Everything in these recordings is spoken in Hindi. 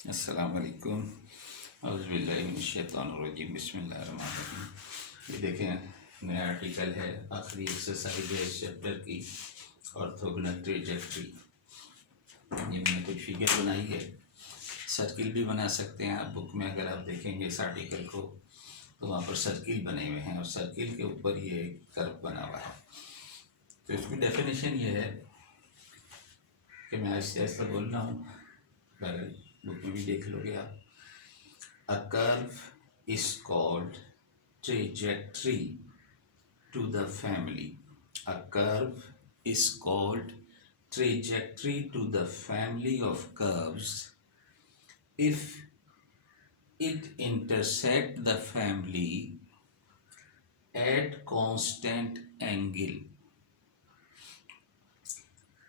अस्सलाम वालेकुम। औज़ुबिल्लाहि मिनश्शैतानिर्रजीम। बिस्मिल्लाहिर्रहमानिर्रहीम। ये देखें, नया आर्टिकल है, आखिरी एक्सरसाइज है इस चैप्टर की, ऑर्थोगोनल ट्रेजेक्ट्री। ये मैंने कुछ फिगर बनाई है, सर्किल भी बना सकते हैं आप। बुक में अगर आप देखेंगे इस आर्टिकल को तो वहाँ पर सर्किल बने हुए हैं और सर्किल के ऊपर ये कर्व बना हुआ है। तो इसकी डेफिनेशन ये है कि मैं ऐसे ऐसा बोल रहा हूँ, अगर बुक में भी देख लोगे आप। A curve is called trajectory to the family. A curve is called trajectory to the family of curves if it intersect the family at constant angle,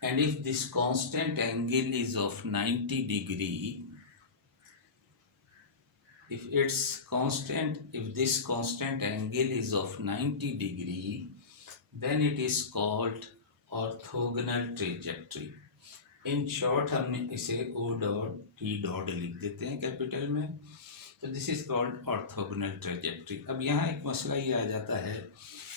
and if this constant angle is of 90 degree, if this constant angle is of 90 degree, then it is called orthogonal trajectory. In short हम इसे O डॉट T डॉट लिख देते हैं कैपिटल में। तो this is called orthogonal trajectory. अब यहाँ एक मसला ये आ जाता है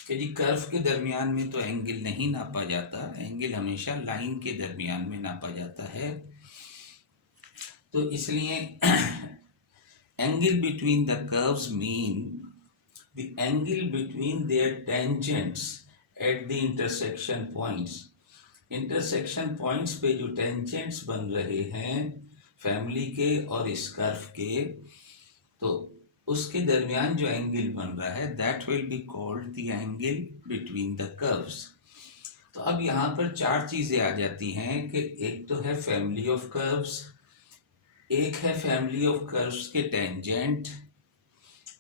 कि जी कर्व के दरमियान में तो एंगल नहीं नापा जाता, एंगल हमेशा लाइन के दरमियान में नापा जाता है। तो इसलिए angle between the curves mean the angle between their tangents at the intersection points. Intersection points पे जो टेंजेंट्स बन रहे हैं फैमिली के और इस कर्व के, तो उसके दरमियान जो एंगल बन रहा है that will be called the angle between the curves. तो अब यहाँ पर चार चीज़ें आ जाती हैं कि एक तो है फैमिली ऑफ कर्व्स, एक है फैमिली ऑफ कर्व्स के टेंजेंट,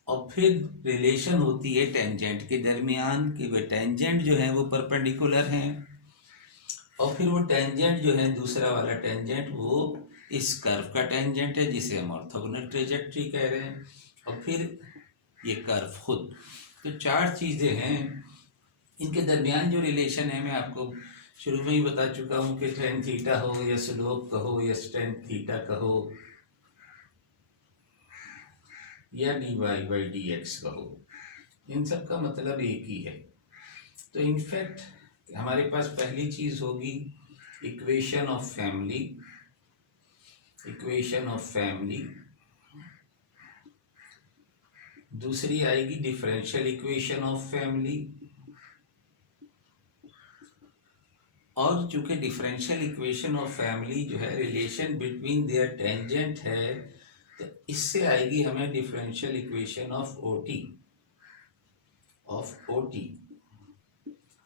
और फिर रिलेशन होती है टेंजेंट के दरमियान कि वे टेंजेंट जो है वो परपेंडिकुलर हैं, और फिर वो टेंजेंट जो है दूसरा वाला टेंजेंट वो इस कर्व का टेंजेंट है जिसे हम ऑर्थोगोनल ट्रेजेक्ट्री कह रहे हैं, और फिर ये कर्व खुद। तो चार चीज़ें हैं, इनके दरमियान जो रिलेशन है मैं आपको शुरू में ही बता चुका हूँ कि टेन थीटा हो या स्लोप कहो या टेन थीटा कहो या dy बाई डी एक्स कहो, इन सब का मतलब एक ही है। तो इनफैक्ट हमारे पास पहली चीज़ होगी equation of family. Equation of family दूसरी आएगी डिफरेंशियल इक्वेशन ऑफ फैमिली, और चूंकि डिफरेंशियल इक्वेशन ऑफ फैमिली जो है रिलेशन बिटवीन देयर टेंजेंट है, तो इससे आएगी हमें डिफरेंशियल इक्वेशन ऑफ ओटी।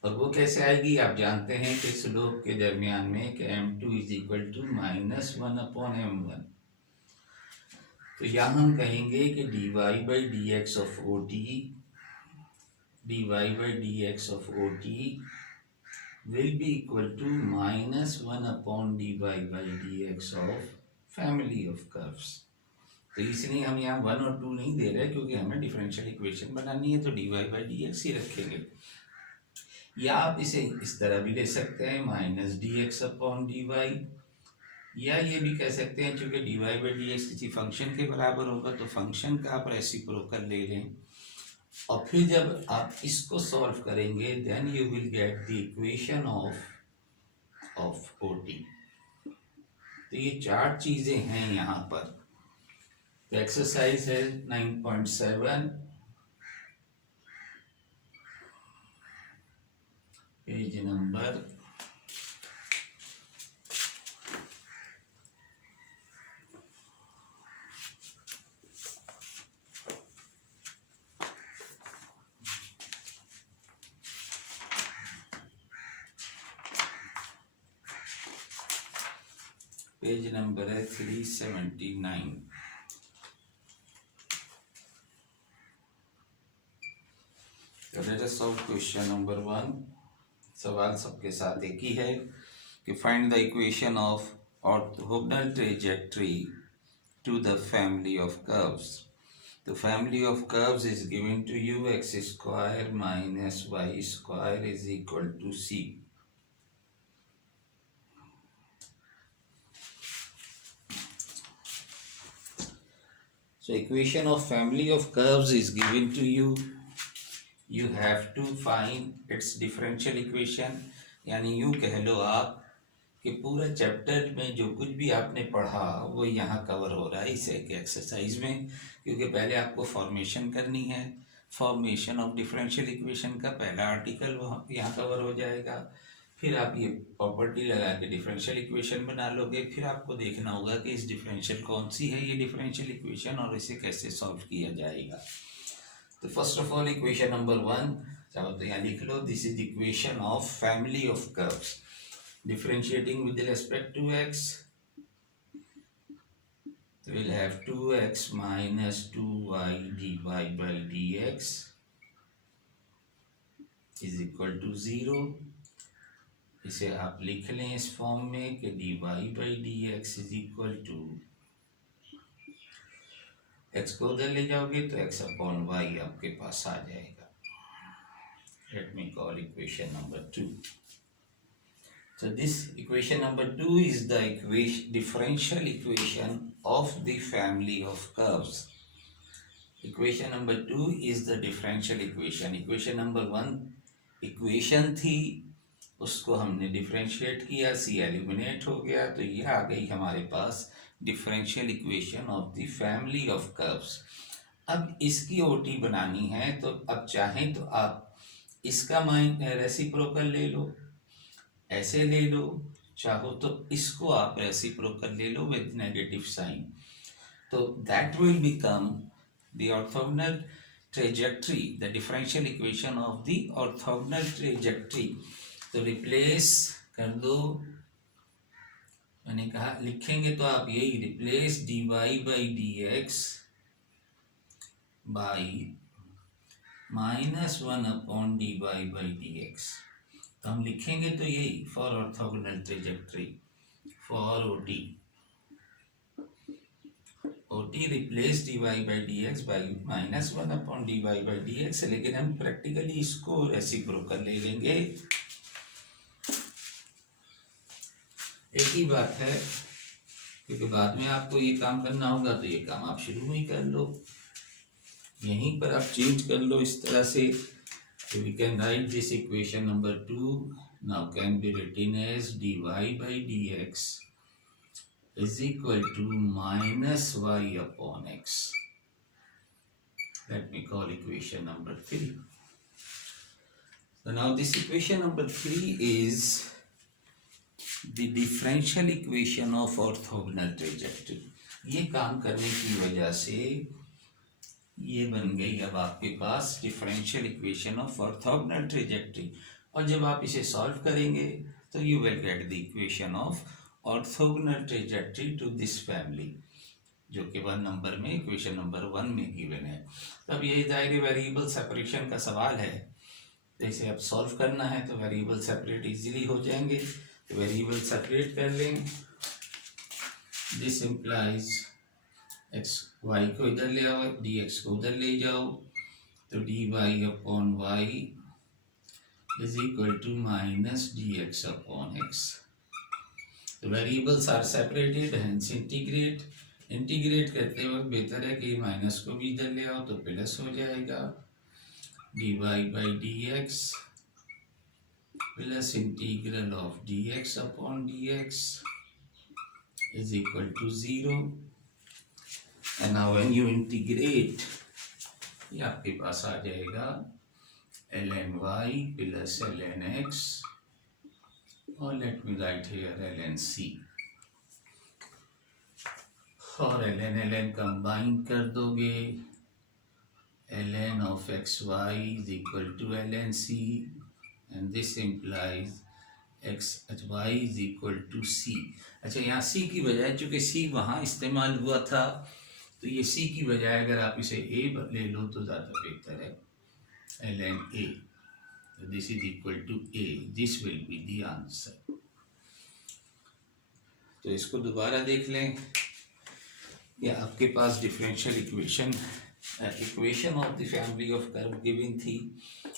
और वो कैसे आएगी, आप जानते हैं कि स्लोप के दरमियान में कि m2 is equal to -1/m1। तो यहाँ हम कहेंगे कि dy by d x of O T will be equal to -1/dy by dx of family of curves। तो इसलिए हम यहाँ 1 और 2 नहीं दे रहे क्योंकि हमें डिफरेंशियल इक्वेशन बनानी है, तो dy बाई डी एक्स ही रखेंगे। या आप इसे इस तरह भी ले सकते हैं -dx/dy, या ये भी कह सकते हैं चूंकि dy बाई डी एक्स किसी फंक्शन के बराबर होगा तो फंक्शन का आप रेसिप्रोकल ले लें, और फिर जब आप इसको सॉल्व करेंगे then you will get the equation of OT. तो ये चार चीजें हैं यहाँ पर। तो एक्सरसाइज है 9.7, page number 379। Let us solve question number 1। सवाल सबके साथ एक ही है कि find the equation of orthogonal trajectory to the family of curves. The family of curves is given to you x square minus y square is equal to c. So equation of family of curves is given to you. You have to find its differential equation. यानी यूं कह लो आप कि पूरा चैप्टर में जो कुछ भी आपने पढ़ा वो यहाँ कवर हो रहा है इस एक एक्सरसाइज में, क्योंकि पहले आपको फॉर्मेशन करनी है। फॉर्मेशन ऑफ डिफरेंशियल इक्वेशन का पहला आर्टिकल वहाँ यहाँ कवर हो जाएगा। फिर आप ये प्रॉपर्टी लगा के डिफरेंशियल इक्वेशन बना लोगे। फिर आपको देखना होगा कि इस डिफरेंशियल कौन सी है ये डिफरेंशियल इक्वेशन और इसे कैसे सॉल्व किया जाएगा। तो first of all equation number 1, चलो तो यहाँ लिख लो, this is equation of family of curves differentiating with respect to x. We'll have 2x minus 2y dy by dx is equal to 0. इसे आप लिख लें इस फॉर्म में कि dy by dx is equal to, x को उधर ले जाओगे तो x upon y आपके पास आ जाएगा। Let me call equation number 2. So this equation number 2 is the differential equation of the family of curves. Equation number 2 is the differential equation. Equation number 1 equation थी, उसको हमने differentiate किया, c eliminate हो गया, तो ये आ गई हमारे पास differential equation of the family of curves. अब इसकी OT बनानी है, तो अब चाहें तो आप इसका रेसिप्रोकल ले लो, ऐसे ले लो, चाहो तो इसको आप रेसिप्रोकल ले लो विद नेगेटिव साइन, तो that will become the orthogonal trajectory, the differential equation of the orthogonal trajectory. तो रिप्लेस कर दो, मैंने कहा लिखेंगे तो आप यही replace dy by dx by -1 dy by dx। तो हम लिखेंगे तो यही for orthogonal trajectory, for OT replace dy by dx by -1 dy by dx, लेकिन हम प्रैक्टिकली इसको रेसिप्रोकल ले लेंगे। एक ही बात है, क्योंकि बाद में आपको ये काम करना होगा, तो ये काम आप शुरू में ही कर लो, यहीं पर आप चेंज कर लो इस तरह से। So we can write this equation number 2 now can be written as dy by dx is equal to minus y upon x. Let me call equation number 3. So now this equation number 3 is the differential equation of orthogonal trajectory. ये काम करने की वजह से ये बन गई अब आपके पास differential equation of orthogonal trajectory, और जब आप इसे सॉल्व करेंगे तो you will get the equation of orthogonal trajectory to this family, जो कि 1 नंबर में इक्वेशन नंबर 1 में गिवन है। तो अब ये जाहिर वेरिएबल सेपरेशन का सवाल है, तो इसे अब सॉल्व करना है, तो वेरिएबल सेपरेट इजीली हो जाएंगे, तो वेरिएबल सेपरेट कर लें। दिस इम्प्लाइज एक्स वाई को इधर ले आओ, डी एक्स को उधर ले जाओ, तो d y upon y is equal to minus d x upon x. तो variables are separated, hence integrate करते वक्त बेहतर है कि माइनस को भी इधर ले आओ तो प्लस हो जाएगा, d y by d x plus integral of d x upon d x is equal to 0। And now when you integrate, ये आपके पास आ जाएगा ln y plus ln x, और let me write here ln c, और ln कंबाइन कर दोगे, ln of xy is equal to ln c, and this implies xy is equal to c। अच्छा, यहाँ c की बजाय, चूंकि c वहाँ इस्तेमाल हुआ था, तो ये c की बजाय अगर आप इसे a ले लो तो ज़्यादा बेहतर है, ln a, तो this is equal to a, this will be the answer. तो इसको दोबारा देख लें, ये आपके पास differential equation of the family of curve given थी,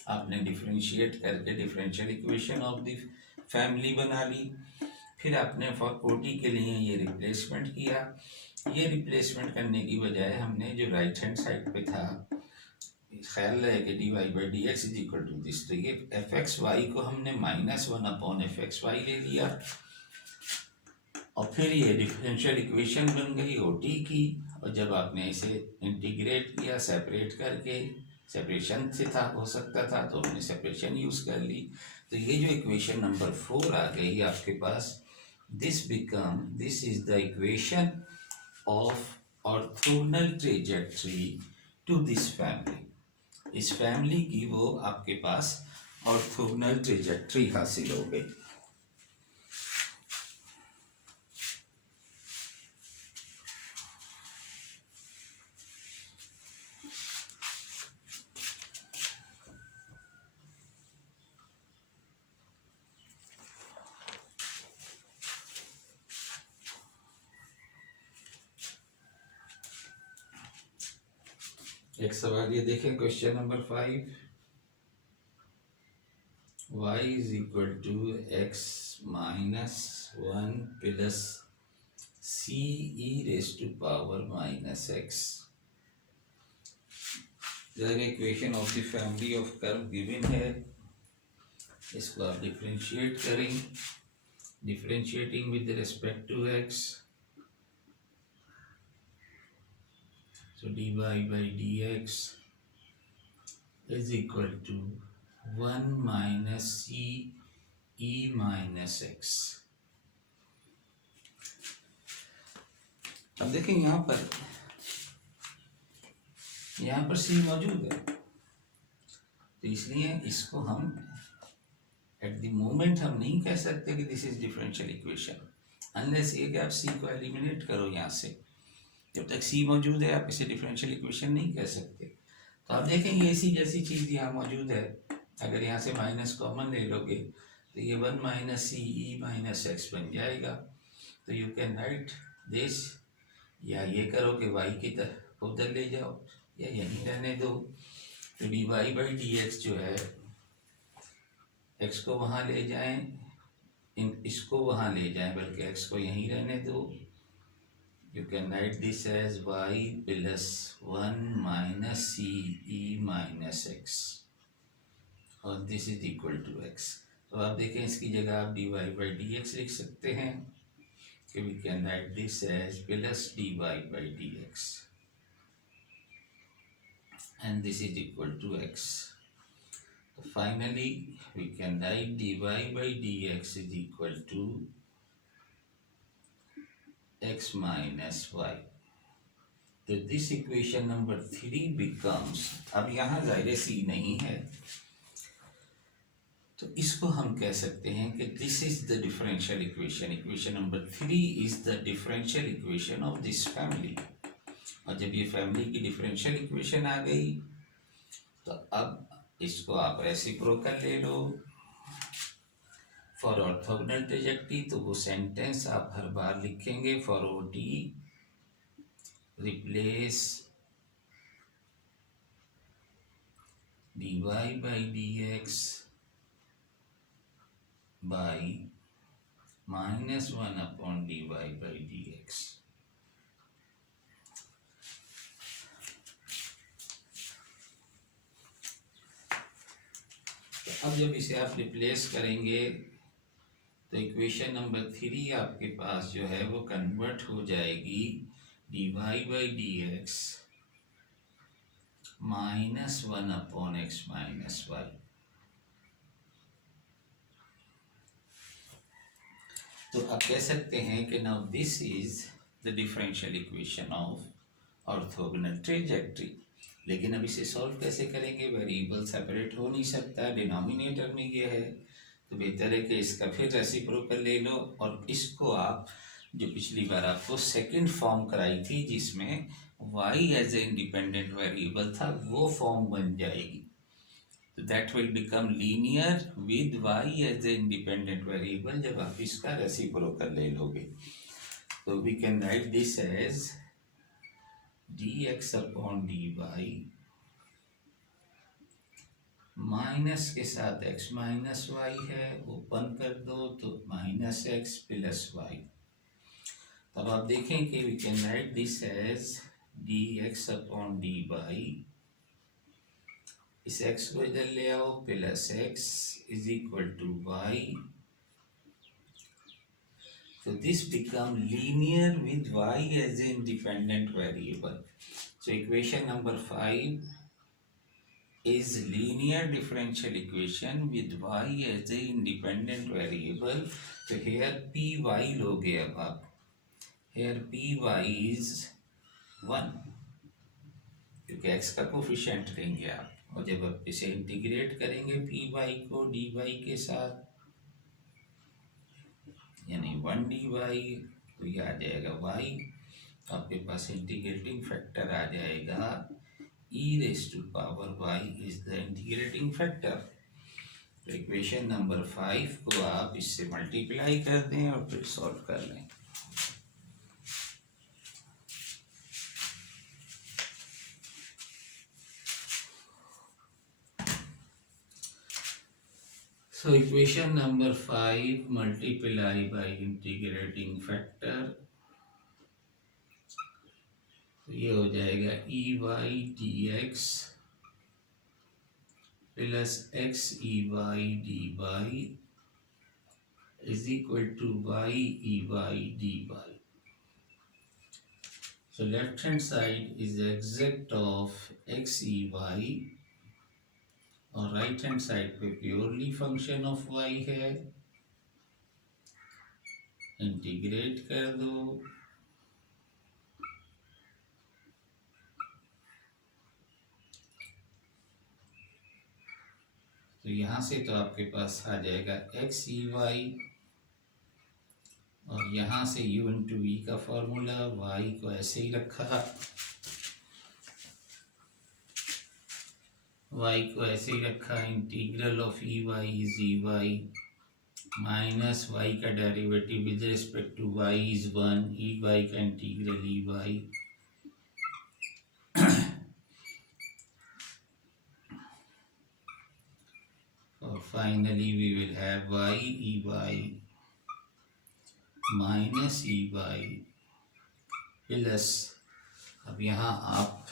आपने डिफरेंशिएट करके differential equation of the family बना ली, फिर आपने फॉर ओटी के लिए ये रिप्लेसमेंट किया, ये रिप्लेसमेंट करने की बजाय हमने जो राइट हैंड साइड पे था, ख्याल रहे कि d y by d x is equal to this, तो ये एफ एक्स वाई को हमने -1/f(x, y) ले लिया और फिर ये डिफरेंशियल इक्वेशन बन गई ओटी की। और जब आपने इसे इंटीग्रेट किया सेपरेट करके, सेपरेशन से था हो सकता था तो हमने सेपरेशन यूज़ कर ली, तो ये जो इक्वेशन नंबर 4 आ गई आपके पास, this is the equation of orthogonal trajectory to this family. इस फैमिली की वो आपके पास ऑर्थोगोनल ट्रेजेक्ट्री हासिल हो गई। एक सवाल ये देखें, question number 5, y is equal to x -1 plus c e raise to power -x। Equation of the family of curve given है, इसको आप डिफरेंशिएट करें, differentiating with respect to x, so dy by dx is equal to 1 minus c e minus x। अब देखें यहाँ पर c मौजूद है, तो इसलिए इसको हम एट द मोमेंट हम नहीं कह सकते कि this is differential equation, unless ये कि आप c को एलिमिनेट करो यहाँ से। जब तक c मौजूद है आप इसे डिफरेंशियल इक्वेशन नहीं कह सकते। तो आप देखेंगे ऐसी जैसी चीज़ यहाँ मौजूद है, अगर यहाँ से माइनस कॉमन ले लोगे तो ये 1 माइनस सी ई माइनस एक्स बन जाएगा। तो यू कैन राइट दिस, या ये करो कि y की तरफ उधर ले जाओ या यहीं रहने दो। तो d y by d x जो है, x को वहाँ ले जाएं, इसको वहाँ ले जाएं, बल्कि x को यहीं रहने दो। You can write this as y plus 1 minus c e minus x और this is equal to x। तो आप देखें इसकी जगह आप dy by dx लिख सकते हैं कि we can write this as plus dy by dx and this is equal to x। So finally we can write dy by dx is equal to x minus y। तो दिस इक्वेशन नंबर 3 बिकम्स, अब यहाँ ज़ाहिर सी नहीं है तो इसको हम कह सकते हैं कि this is the differential equation, equation number 3 is the differential equation of this family. और जब ये फैमिली की डिफरेंशियल इक्वेशन आ गई तो अब इसको आप रेसिप्रोकल ले लो फॉर ऑर्थोगोनल ट्रेजेक्टरी। तो वो सेंटेंस आप हर बार लिखेंगे, for O T replace dy by dx by -1/dy by dx। तो अब जब इसे आप रिप्लेस करेंगे तो इक्वेशन नंबर 3 आपके पास जो है वो कन्वर्ट हो जाएगी dy by dx -1/x minus y। तो आप कह सकते हैं कि now this is the differential equation of orthogonal trajectory. लेकिन अब इसे सॉल्व कैसे करेंगे, वेरिएबल सेपरेट हो नहीं सकता, डिनोमिनेटर में ये है, तो बेहतर है कि इसका फिर रेसिप्रोकल ले लो और इसको आप जो पिछली बार आपको सेकंड फॉर्म कराई थी जिसमें y as a independent variable था, वो फॉर्म बन जाएगी। तो that will become linear with y as a independent variable जब आप इसका रेसिप्रोकल ले लोगे। तो we can write this as dx upon dy minus के साथ x माइनस वाई है, ओपन कर दो तो -x प्लस वाई। तब आप देखें कि we can write this as dx upon dy, इस x को इधर ले आओ, plus x is equal to y, so this become linear with y as an independent variable. So equation number 5 is linear differential equation with y as a independent variable. So here py लोगे अब आप, here py is 1 क्योंकि x का कोफिशिएंट लेंगे आप, और जब आप इसे इंटीग्रेट करेंगे py को dy के साथ, यानी 1 dy, तो ये आ जाएगा y, आपके पास इंटीग्रेटिंग फैक्टर आ जाएगा e raise to power y is the integrating factor. तो इक्वेशन नंबर 5 को आप इससे मल्टीप्लाई कर दें और फिर सॉल्व कर लें। So equation number 5 multiply by integrating factor, तो ये हो जाएगा e y dx plus x e y dy is equal to y e y dy. So left hand side is the exact of x e y और राइट हैंड साइड पे प्योरली फंक्शन ऑफ y है, इंटीग्रेट कर दो, तो यहाँ से तो आपके पास आ जाएगा x e y, और यहाँ से u इंटू वी का फॉर्मूला, y को ऐसे ही रखा, y को ऐसे ही रखा, integral of e y is e y minus y का derivative with respect to y is 1, e y का इंटीग्रल ई वाई, और finally we will have y e y minus e y plus, अब यहाँ आप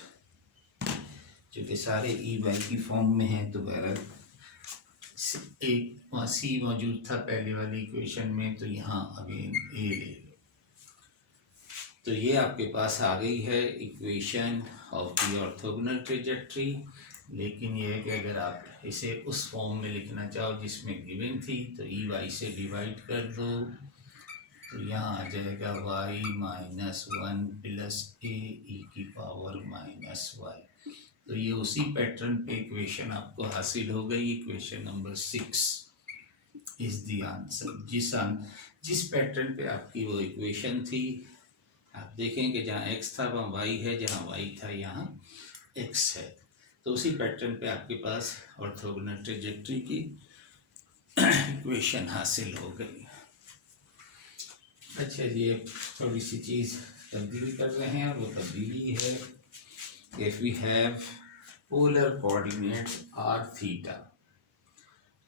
चूँकि सारे ई वाई की फॉर्म में हैं तो बहरहाल एक सी मौजूद था पहले वाली इक्वेशन में, तो यहाँ अगेन ए ले लो, तो ये आपके पास आ गई है equation of the orthogonal trajectory. लेकिन ये है कि अगर आप इसे उस फॉर्म में लिखना चाहो जिसमें गिवन थी, तो ई वाई से डिवाइड कर दो, तो यहाँ आ जाएगा y माइनस 1 प्लस ए ई की पावर माइनस वाई। तो ये उसी पैटर्न पे इक्वेशन आपको हासिल हो गई। Equation number 6 is the answer. जिस पैटर्न पे आपकी वो इक्वेशन थी, आप देखें कि जहाँ x था वहाँ y है, जहाँ y था यहाँ x है, तो उसी पैटर्न पे आपके पास ऑर्थोगोनल ट्रेजेक्ट्री की इक्वेशन हासिल हो गई। अच्छा जी, ये थोड़ी सी चीज़ तब्दील कर रहे हैं, वो तब्दीली है if we have polar coordinates r theta,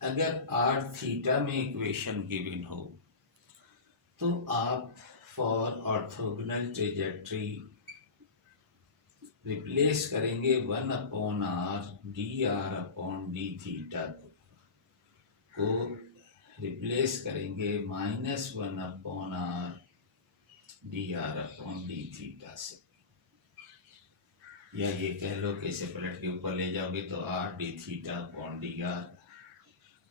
अगर आर थीटा में इक्वेशन गिवन हो तो आप फॉर ऑर्थोगोनल ट्रेजेक्ट्री रिप्लेस करेंगे 1 upon r d r upon d theta को रिप्लेस करेंगे -1 upon r d r upon d theta से, या ये कह लो कि इसे पलट के ऊपर ले जाओगे तो r d theta upon d r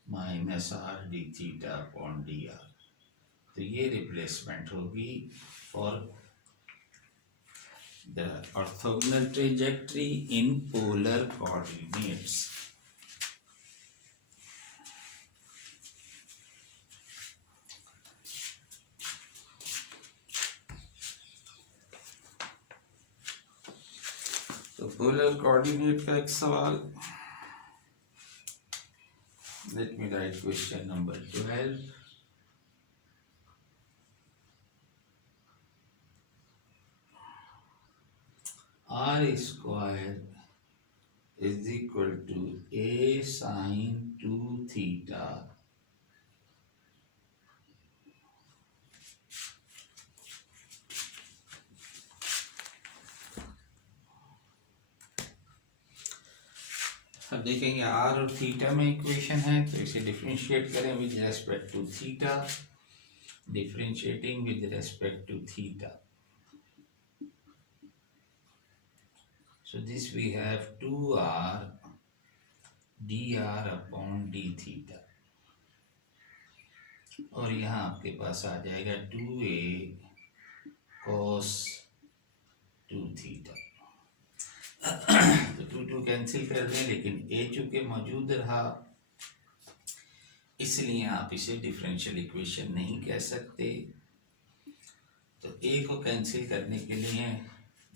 minus r d theta upon d r, तो ये रिप्लेसमेंट होगी for the orthogonal trajectory in polar coordinates. तो पोलर कोऑर्डिनेट का एक सवाल, let me write question number 12। R square is equal to a sine 2 theta अब देखेंगे आर और थीटा में इक्वेशन है, तो इसे डिफ्रेंशिएट करें with respect to theta, differentiating with respect to theta. So this we have 2r dr upon d theta, और यहाँ आपके पास आ जाएगा 2a cos 2 थीटा. तो 2 कैंसिल कर दें, लेकिन a चूंकि मौजूद रहा इसलिए आप इसे डिफरेंशियल इक्वेशन नहीं कह सकते. तो a को कैंसिल करने के लिए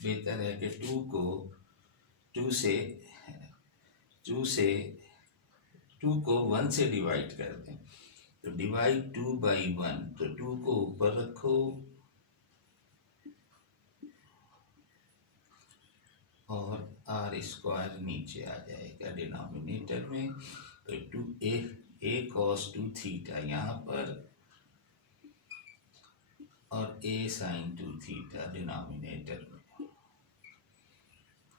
बेहतर है कि 2 को 1 से डिवाइड कर दें. तो डिवाइड 2/1, तो 2 को ऊपर रखो और आर स्क्वायर नीचे आ जाएगा डिनोमिनेटर में. तो 2a cos 2 थीटा यहाँ पर और a sin 2 थीटा डिनोमिनेटर में.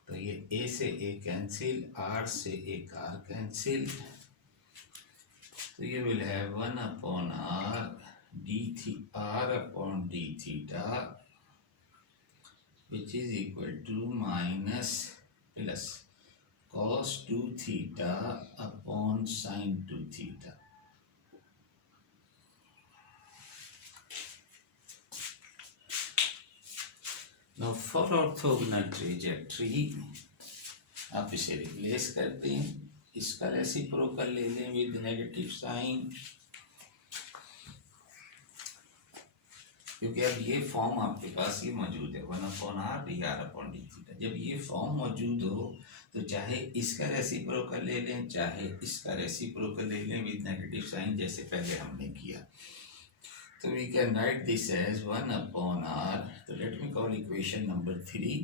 तो ये a से a कैंसिल, r से एक r कैंसिल. तो ये will have 1 upon r upon d theta which is equal to minus plus cos 2 theta upon sin 2 theta. Now for orthogonal trajectory आप इसे रिप्लेस करते हैं, इसका रेसिप्रोकल ले लें विद नेगेटिव साइन, क्योंकि अब ये फॉर्म आपके पास ये मौजूद है 1/r dr/d थीटा. जब ये फॉर्म मौजूद हो तो चाहे इसका रेसिप्रोकल ले लें चाहे इसका रेसिप्रोकल ले लें विद नेगेटिव साइन, जैसे पहले हमने किया. तो we can write this as 1/r. तो let me call equation number 3.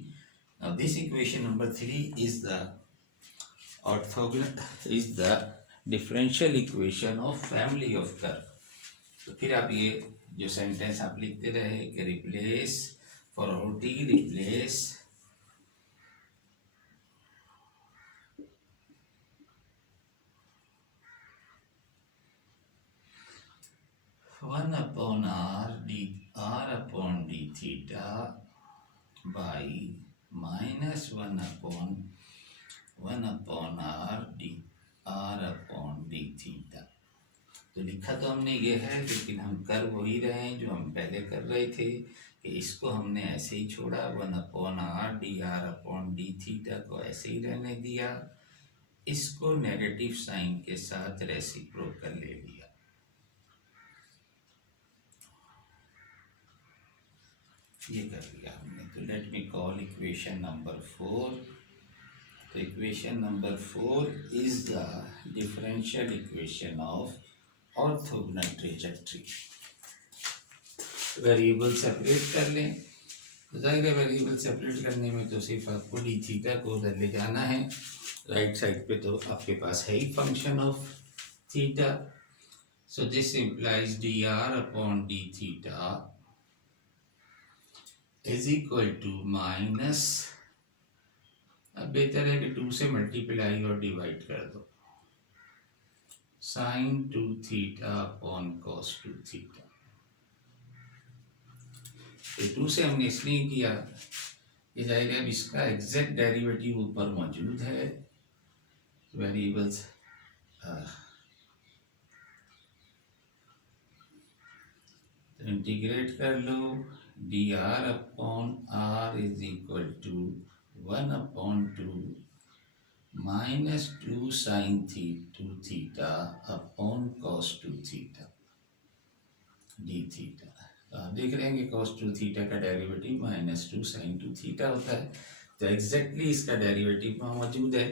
Now this equation number 3 is the differential equation of family of curve. तो फिर आप ये जो सेंटेंस आप लिखते रहे कि replace for T, replace one upon r upon d theta by minus 1 upon r upon d theta. तो लिखा तो हमने ये है, लेकिन हम कर वही रहे हैं जो हम पहले कर रहे थे कि इसको हमने ऐसे ही छोड़ा, 1/r dr upon d theta को ऐसे ही रहने दिया, इसको नेगेटिव साइन के साथ रेसिप्रोकल ले लिया. ये कर लिया हमने. तो let me call equation number 4. तो equation number 4 is the differential equation of orthogonal trajectory. Variable separate कर लें. तो जाहिर है वेरिएबल सेपरेट करने में तो सिर्फ आपको डी थीटा को उधर ले जाना है. राइट साइड पे तो आपके पास है ही function of theta. So this implies d r upon d theta is equal to minus, अब बेहतर है कि 2 से मल्टीप्लाई और डिवाइड कर दो, sin 2 theta upon cos 2 theta. तो 2 से हमने इसलिए किया कि जाहिर है इसका एग्जैक्ट डेरिवेटिव ऊपर मौजूद है. वेरिएबल्स तो इंटीग्रेट कर लो. D r upon r is equal to 1/2 minus 2 sin 2 theta upon cos 2 theta d theta. तो आप देख रहे हैं कि cos 2 थीटा का डेरिवेटिव -2 sin 2 थीटा होता है. तो एग्जैक्टली इसका डेरिवेटिव वहाँ मौजूद है.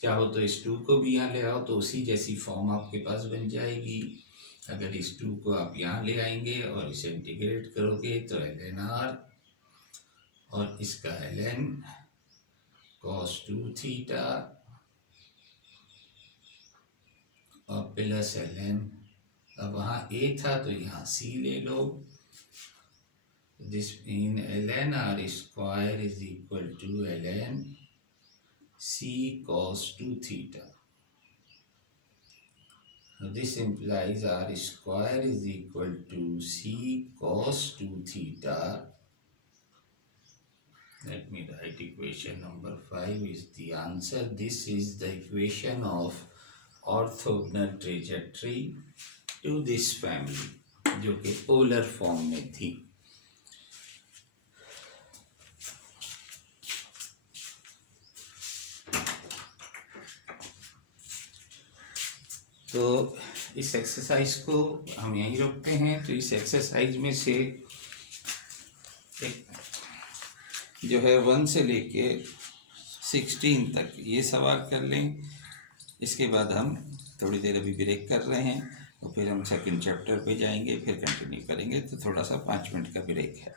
क्या हो तो इस 2 को भी यहाँ ले आओ तो उसी जैसी फॉर्म आपके पास बन जाएगी. अगर इस 2 को आप यहाँ ले आएंगे और इसे इंटीग्रेट करोगे तो ln r और इसका ln cos 2 थीटा और प्लस ln, अब वहाँ a था तो यहाँ c ले लो. This mean ln r square is equal to ln c cos 2 theta. This implies r square is equal to c cos 2 theta. Let me write equation number 5 is the answer. This is the equation of orthogonal trajectory to this family, जो कि पोलर फॉर्म में थी. तो इस एक्सरसाइज को हम यहीं रोकते हैं. तो इस एक्सरसाइज में से एक जो है 1 से लेके 16 तक ये सवाल कर लें. इसके बाद हम थोड़ी देर अभी ब्रेक कर रहे हैं और फिर हम सेकंड चैप्टर पे जाएंगे, फिर कंटिन्यू करेंगे. तो थोड़ा सा 5 मिनट का ब्रेक है.